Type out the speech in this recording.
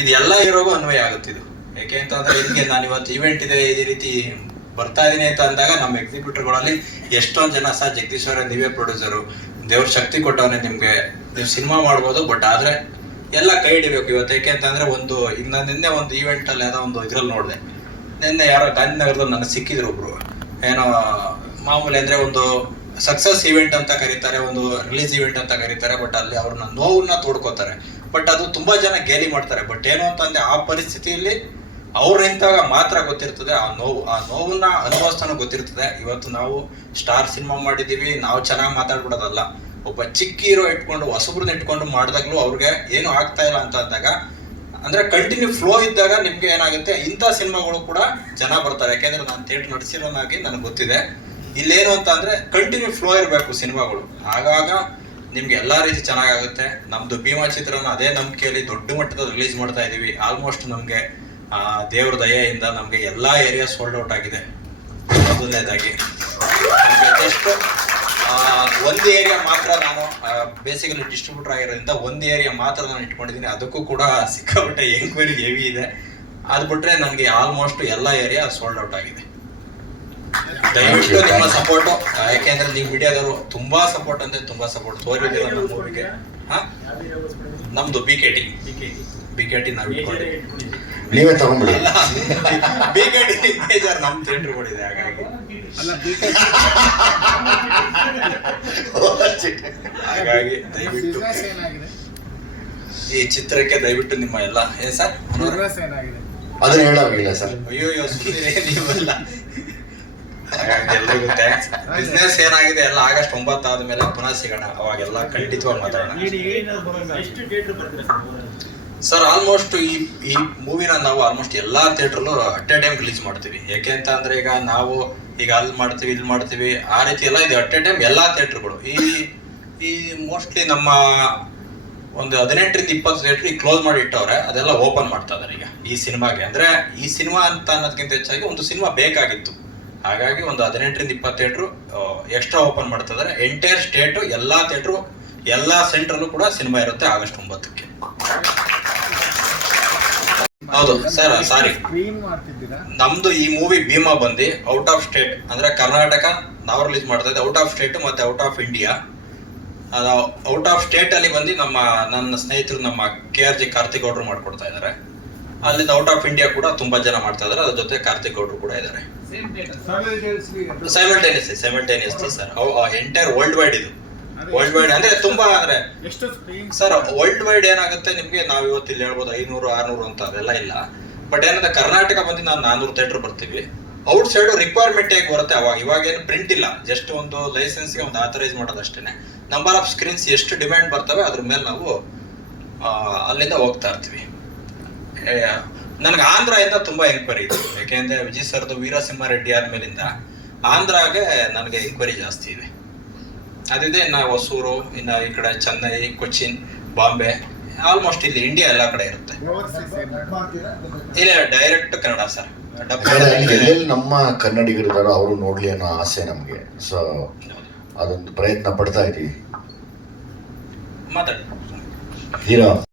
ಇದು ಎಲ್ಲ ಹೀರೋಗೂ ಅನ್ವಯ ಇದು. ಯಾಕೆ ಅಂತಂದ್ರೆ ಇದಕ್ಕೆ ನಾನು ಇವತ್ತು ಇವೆಂಟ್ ಇದೆ ಈ ರೀತಿ ಬರ್ತಾ ಇದ್ದೀನಿ ಅಂತ ಅಂದಾಗ ನಮ್ಮ ಎಕ್ಸಿಕ್ಯೂಟರ್ಗಳಲ್ಲಿ ಎಷ್ಟೊಂದು ಜನ ಸಹ ಜಗದೀಶ್ ಅವರೇ ನೀವೇ ಪ್ರೊಡ್ಯೂಸರು ದೇವ್ರ ಶಕ್ತಿ ಕೊಟ್ಟವನೇ ನಿಮ್ಗೆ. ನೀವು ಸಿನಿಮಾ ಮಾಡ್ಬೋದು ಬಟ್ ಆದ್ರೆ ಎಲ್ಲ ಕೈ ಹಿಡಿಬೇಕು ಇವತ್ತು. ಯಾಕೆ ಅಂತಂದ್ರೆ ಒಂದು ಈಗ ನಾನು ನಿನ್ನೆ ಒಂದು ಈವೆಂಟ್ ಅಲ್ಲಿ ಯಾವುದೋ ಒಂದು ಇದ್ರಲ್ಲಿ ನೋಡಿದೆ. ನಿನ್ನೆ ಯಾರೋ ಗಾಂಧಿನಗರದಲ್ಲಿ ನನಗೆ ಸಿಕ್ಕಿದ್ರು ಒಬ್ರು. ಏನೋ ಮಾಮೂಲಿ ಅಂದ್ರೆ ಒಂದು ಸಕ್ಸಸ್ ಈವೆಂಟ್ ಅಂತ ಕರೀತಾರೆ, ಒಂದು ರಿಲೀಸ್ ಈವೆಂಟ್ ಅಂತ ಕರೀತಾರೆ ಬಟ್ ಅಲ್ಲಿ ಅವ್ರನ್ನ ನೋವನ್ನ ತೋಡ್ಕೋತಾರೆ. ಬಟ್ ಅದು ತುಂಬಾ ಜನ ಗೇಲಿ ಮಾಡ್ತಾರೆ. ಬಟ್ ಏನು ಅಂತಂದ್ರೆ ಆ ಪರಿಸ್ಥಿತಿಯಲ್ಲಿ ಅವ್ರು ನಿಂತಾಗ ಮಾತ್ರ ಗೊತ್ತಿರ್ತದೆ. ಆ ನೋವು, ಆ ನೋವನ್ನ ಅನುಭವಿಸ್ತಾನು ಗೊತ್ತಿರ್ತದೆ. ಇವತ್ತು ನಾವು ಸ್ಟಾರ್ ಸಿನಿಮಾ ಮಾಡಿದೀವಿ. ನಾವು ಚೆನ್ನಾಗಿ ಮಾತಾಡ್ಬಿಡೋದಲ್ಲ. ಒಬ್ಬ ಚಿಕ್ಕ ಹೀರೋ ಇಟ್ಕೊಂಡು, ಹೊಸಬ್ರನ್ನ ಇಟ್ಕೊಂಡು ಮಾಡಿದಾಗ್ಲೂ ಅವ್ರಿಗೆ ಏನು ಆಗ್ತಾ ಇಲ್ಲ ಅಂತ ಅಂದಾಗ, ಅಂದ್ರೆ ಕಂಟಿನ್ಯೂ ಫ್ಲೋ ಇದ್ದಾಗ ನಿಮ್ಗೆ ಏನಾಗುತ್ತೆ? ಇಂಥ ಸಿನಿಮಾಗಳು ಕೂಡ ಜನ ಬರ್ತಾರೆ. ಯಾಕೆಂದ್ರೆ ನಾನು ಥಿಯೇಟರ್ ನಡೆಸಿರೋನಾಗಿ ನನಗೆ ಗೊತ್ತಿದೆ. ಇಲ್ಲೇನು ಅಂತ ಅಂದ್ರೆ ಕಂಟಿನ್ಯೂ ಫ್ಲೋ ಇರಬೇಕು ಸಿನಿಮಾಗಳು. ಆಗಾಗ ನಿಮ್ಗೆ ಎಲ್ಲಾ ರೀತಿ ಚೆನ್ನಾಗಾಗುತ್ತೆ. ನಮ್ದು ಭೀಮಾ ಚಿತ್ರನ ಅದೇ ನಂಬಿಕೆಯಲ್ಲಿ ದೊಡ್ಡ ಮಟ್ಟದ ರಿಲೀಸ್ ಮಾಡ್ತಾ ಇದೀವಿ. ಆಲ್ಮೋಸ್ಟ್ ನಮ್ಗೆ ದೇವ್ರ ದಯೆಯಿಂದ ನಮ್ಗೆ ಎಲ್ಲಾ ಏರಿಯಾ ಸೋಲ್ಡ್ ಔಟ್ ಆಗಿದೆ. ಮೊದಲನೇದಾಗಿ ಒಂದು ಏರಿಯಾ ಮಾತ್ರ ನಾನು ಬೇಸಿಕಲಿ ಡಿಸ್ಟ್ರಿಬ್ಯೂಟರ್ ಆಗಿರೋದ್ರಿಂದ ಒಂದು ಏರಿಯಾ ಮಾತ್ರ ನಾನು ಇಟ್ಕೊಂಡಿದ್ದೀನಿ. ಅದಕ್ಕೂ ಕೂಡ ಸಿಕ್ಕಾಪಟ್ಟೆ ಎಂಕ್ವೈರಿ ಹೆವಿ ಇದೆ. ಅದು ಬಿಟ್ರೆ ನನಗೆ ಆಲ್ಮೋಸ್ಟ್ ಎಲ್ಲ ಏರಿಯಾ ಸೋಲ್ಡ್ ಔಟ್ ಆಗಿದೆ. ದಯವಿಟ್ಟು ನಿಮ್ಮ ಸಪೋರ್ಟ್ ಯಾಕೆಂದ್ರೆ ನೀವು ವಿಡಿಯೋದವರು ತುಂಬಾ ಸಪೋರ್ಟ್ ಅಂದ್ರೆ ತುಂಬಾ ಸಪೋರ್ಟ್ ತೋರಿದಿಲ್ಲ ನಮ್ಮ ಮೂವಿಗೆ ನಮ್ದು B K T B K T ನಾವು ಇಟ್ಕೊಂಡು ನೀವೇ ತಗೊಂಡ್ಬಿಡಿ. ಬಿ ಕೆ ಟಿ ಮೇಜರ್ ನಮ್ಮ ಕೊಡಿದೆ ಹಾಗಾಗಿ. ಹಾಗಾಗಿ ದಯವಿಟ್ಟು. ಈ ಚಿತ್ರಕ್ಕೆ ದಯವಿಟ್ಟು ನಿಮ್ಮ ಎಲ್ಲ ಏನ್ ಸರ್? ಅದನ್ನ ಹೇಳೋಗಿಲ್ಲ ಸರ್. ಅಯ್ಯೋ ಅಯ್ಯೋ ಸುಮ್ಮನೆ ನೀವೆಲ್ಲ. ಎಲ್ರಿಗೂ ಥ್ಯಾಂಕ್ಸ್ ಬಿಸ್ನೆಸ್ ಏನಾಗಿದೆ? ಎಲ್ಲ ಆಗಸ್ಟ್ ಒಂಬತ್ತು ಆದ್ಮೇಲೆ ಪುನಃ ಸಿಗೋಣ. ಅವಾಗೆಲ್ಲ ಖಂಡಿತವಾಗಿ ಮಾತಾಡೋಣ. ಸರ್ ಆಲ್ಮೋಸ್ಟ್ ಈ ಈ ಮೂವಿನ ನಾವು ಆಲ್ಮೋಸ್ಟ್ ಎಲ್ಲಾ ಥಿಯೇಟ್ರಲ್ಲೂ ಅಟ್ ಎ ಟೈಮ್ ರಿಲೀಸ್ ಮಾಡ್ತೀವಿ. ಯಾಕೆ ಅಂತ ಅಂದ್ರೆ ಈಗ ನಾವು ಈಗ ಅಲ್ಲಿ ಮಾಡ್ತೀವಿ ಇಲ್ಲಿ ಮಾಡ್ತೀವಿ ಆ ರೀತಿ ಎಲ್ಲ ಇದೆ. ಅಟ್ ಎ ಟೈಮ್ ಎಲ್ಲಾ ಥಿಯೇಟ್ರ್ಗಳು ಈ ಈ ಮೋಸ್ಟ್ಲಿ ನಮ್ಮ ಒಂದು ಹದಿನೆಂಟರಿಂದ ಇಪ್ಪತ್ತು ಥಿಯೇಟ್ರ್ ಈಗ ಕ್ಲೋಸ್ ಮಾಡಿ ಇಟ್ಟವ್ರೆ ಅದೆಲ್ಲ ಓಪನ್ ಮಾಡ್ತಾ ಇದಾರೆ ಈಗ ಈ ಸಿನಿಮಾಗೆ ಅಂದ್ರೆ ಈ ಸಿನಿಮಾ ಅಂತ ಅನ್ನೋದಕ್ಕಿಂತ ಹೆಚ್ಚಾಗಿ ಒಂದು ಸಿನಿಮಾ ಬೇಕಾಗಿತ್ತು. ಹಾಗಾಗಿ ಒಂದು ಹದಿನೆಂಟರಿಂದ ಇಪ್ಪತ್ತು ಥಿಯೇಟ್ರು ಎಕ್ಸ್ಟ್ರಾ ಓಪನ್ ಮಾಡ್ತಾ ಇದ್ದಾರೆ ಎಂಟೈರ್ ಸ್ಟೇಟು ಎಲ್ಲ ಥಿಯೇಟ್ರು ಎಲ್ಲ ಸೆಂಟ್ರಲ್ಲೂ ಕೂಡ ಸಿನಿಮಾ ಇರುತ್ತೆ ಆಗಸ್ಟ್ ಒಂಬತ್ತಕ್ಕೆ. ಹೌದು ಸರ್ ಸಾರಿ ನಮ್ದು ಈ ಮೂವಿ ಭೀಮಾ ಬಂದು ಔಟ್ ಆಫ್ ಸ್ಟೇಟ್ ಅಂದ್ರೆ ಕರ್ನಾಟಕ ನಾವು ರಿಲೀಸ್ ಮಾಡ್ತಾ ಇದ್ದೆ ಔಟ್ ಆಫ್ ಸ್ಟೇಟ್ ಮತ್ತೆ out of India out of state ಅಲ್ಲಿ ಬಂದು ನಮ್ಮ ನನ್ನ ಸ್ನೇಹಿತರು ನಮ್ಮ ಕೆ ಆರ್ ಜಿ ಕಾರ್ತಿಕ್ ಗೌಡ್ರು ಮಾಡ್ಕೊಡ್ತಾ ಇದ್ದಾರೆ. ಅಲ್ಲಿಂದ ಔಟ್ ಆಫ್ ಇಂಡಿಯಾ ಕೂಡ ತುಂಬಾ ಜನ ಮಾಡ್ತಾ ಇದಾರೆ. ಅದ್ರ ಜೊತೆ ಕಾರ್ತಿಕ್ ಗೌಡ್ರು ಕೂಡ ಇದ್ದಾರೆ simultaneously simultaneously sir entire world wide ಇದು. ವರ್ಲ್ಡ್ ವೈಡ್ ಅಂದ್ರೆ ತುಂಬಾ ಅಂದ್ರೆ ಸರ್ ವರ್ಲ್ಡ್ ವೈಡ್ ಏನಾಗುತ್ತೆ ನಿಮ್ಗೆ? ನಾವು ಇವತ್ತು ಇಲ್ಲಿ ಹೇಳ್ಬೋದು ಐನೂರು ಆರ್ನೂರು ಅಂತ ಅದೆಲ್ಲ ಇಲ್ಲ. ಬಟ್ ಏನಂದ್ರೆ ಕರ್ನಾಟಕ ಬಂದು ನಾವು ನಾನೂರು ಥಿಯೇಟರ್ ಬರ್ತೀವಿ. ಔಟ್ ಸೈಡ್ ರಿಕ್ವೈರ್ಮೆಂಟ್ ಹೇಗೆ ಬರುತ್ತೆ? ಅವಾಗ ಇವಾಗ ಏನು ಪ್ರಿಂಟ್ ಇಲ್ಲ. ಜಸ್ಟ್ ಒಂದು ಲೈಸೆನ್ಸ್ಗೆ ಒಂದು ಆಥರೈಸ್ ಮಾಡೋದು ಅಷ್ಟೇನೆ. ನಂಬರ್ ಆಫ್ ಸ್ಕ್ರೀನ್ಸ್ ಎಷ್ಟು ಡಿಮ್ಯಾಂಡ್ ಬರ್ತವೆ ಅದ್ರ ಮೇಲೆ ನಾವು ಅಲ್ಲಿಂದ ಹೋಗ್ತಾ ಇರ್ತೀವಿ. ನನಗೆ ಆಂಧ್ರದಿಂದ ತುಂಬಾ ಎಂಕ್ವೈರಿ ಇದೆ. ಯಾಕೆಂದ್ರೆ ವಿಜಯ್ ಸರ್ದು ವೀರಸಿಂಹ ರೆಡ್ಡಿ ಆದ್ಮೇಲಿಂದ ಆಂಧ್ರಾಗೆ ನನಗೆ ಎಂಕ್ವೈರಿ ಜಾಸ್ತಿ ಇದೆ. ಅದಿದೆ ನಾ ಹೊಸೂರು ಇನ್ನ ಈ ಕಡೆ ಚೆನ್ನೈ ಕೊಚ್ಚಿನ್ ಬಾಂಬೆ ಆಲ್ಮೋಸ್ಟ್ ಇಲ್ಲಿ ಇಂಡಿಯಾ ಎಲ್ಲ ಕಡೆ ಇರುತ್ತೆ. ಇಲ್ಲ ಡೈರೆಕ್ಟ್ ಕನ್ನಡ ಸರ್ ಎಲ್ಲೆಲ್ಲಿ ನಮ್ಮ ಕನ್ನಡಿಗರು ಅವರು ನೋಡ್ಲಿ ಅನ್ನೋ ಆಸೆ ನಮ್ಗೆ. ಸೊ ಅದೊಂದು ಪ್ರಯತ್ನ ಪಡ್ತಾ ಇದೀವಿ ಮಾತಾಡಿ. ಹೀರೋ.